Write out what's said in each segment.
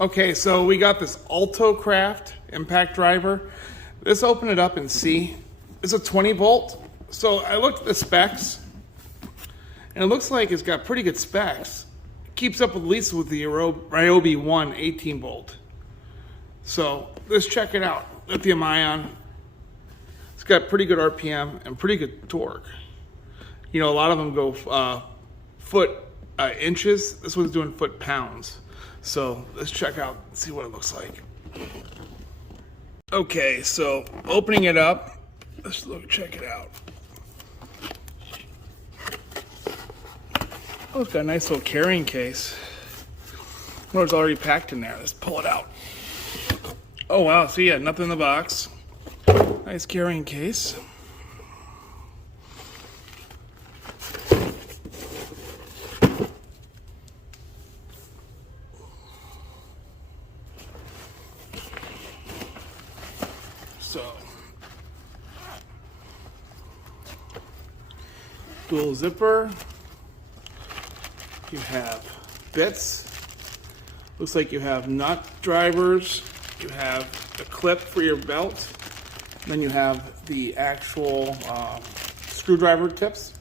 Okay, so we got this Altocraft impact driver. Let's open it up and see. It's a 20 volt. So I looked at the specs, and it looks like it's got pretty good specs. It keeps up at least with the Ryobi 1 18 volt. So let's check it out. Lithium ion. It's got pretty good RPM and pretty good torque. You know, a lot of them go foot inches. This one's doing foot pounds. So let's check out and see what it looks like. Okay, so opening it up, let's check it out. Oh, it's got a nice little carrying case. Oh, it's already packed in there. Let's pull it out. Oh wow, so yeah, nothing in the box. Nice carrying case. So, dual zipper. You have bits. Looks like you have nut drivers. You have a clip for your belt. And then you have the actual screwdriver tips.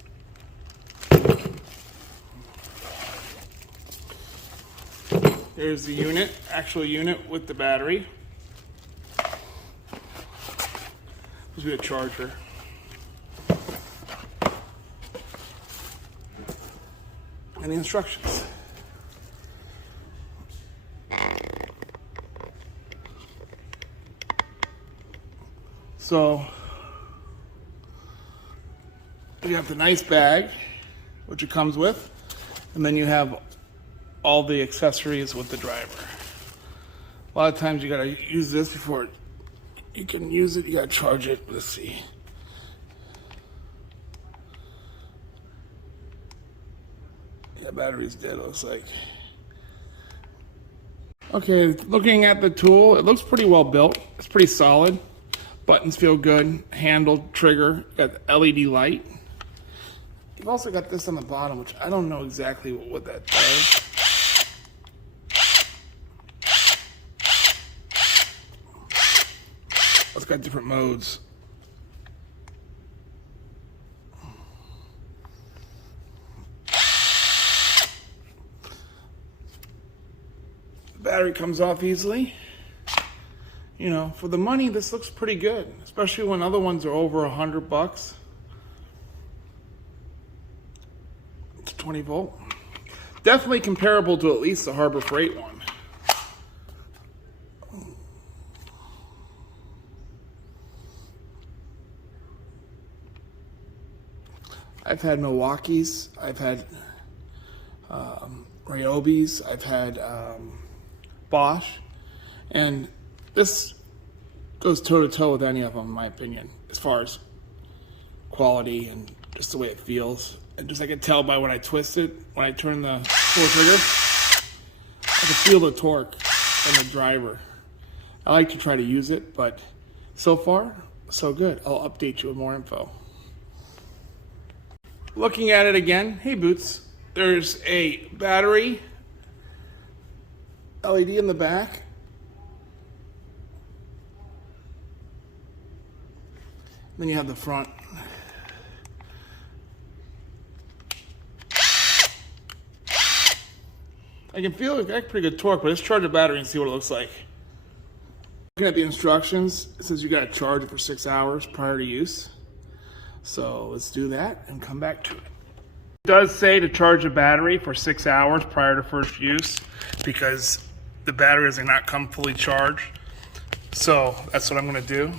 There's the unit, actual unit with the battery. This will be a charger. And the instructions. So you have the nice bag, which it comes with, and then you have all the accessories with the driver. A lot of times you gotta use this before you can use it. You gotta charge it. Let's see. Yeah, battery's dead, it looks like. Okay, looking at the tool, it looks pretty well built. It's pretty solid. Buttons feel good. Handle, trigger, got the LED light. You've also got this on the bottom, which I don't know exactly what that does. It's got different modes. The battery comes off easily. You know, for the money, this looks pretty good, especially when other ones are over $100. It's 20 volt. Definitely comparable to at least the Harbor Freight one. I've had Milwaukee's, I've had Ryobi's, I've had Bosch, and this goes toe-to-toe with any of them, in my opinion, as far as quality and just the way it feels. And just I can tell by when I twist it, when I turn the pull trigger, I can feel the torque from the driver. I like to try to use it, but so far, so good. I'll update you with more info. Looking at it again, hey Boots, there's a battery LED in the back. Then you have the front. I can feel it got pretty good torque, but let's charge the battery and see what it looks like. Looking at the instructions, it says you got to charge it for 6 hours prior to use. So let's do that and come back to it. It does say to charge the battery for 6 hours prior to first use because the battery does not come fully charged. So that's what I'm going to do.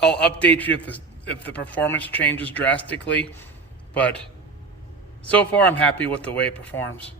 I'll update you if the performance changes drastically, but so far I'm happy with the way it performs.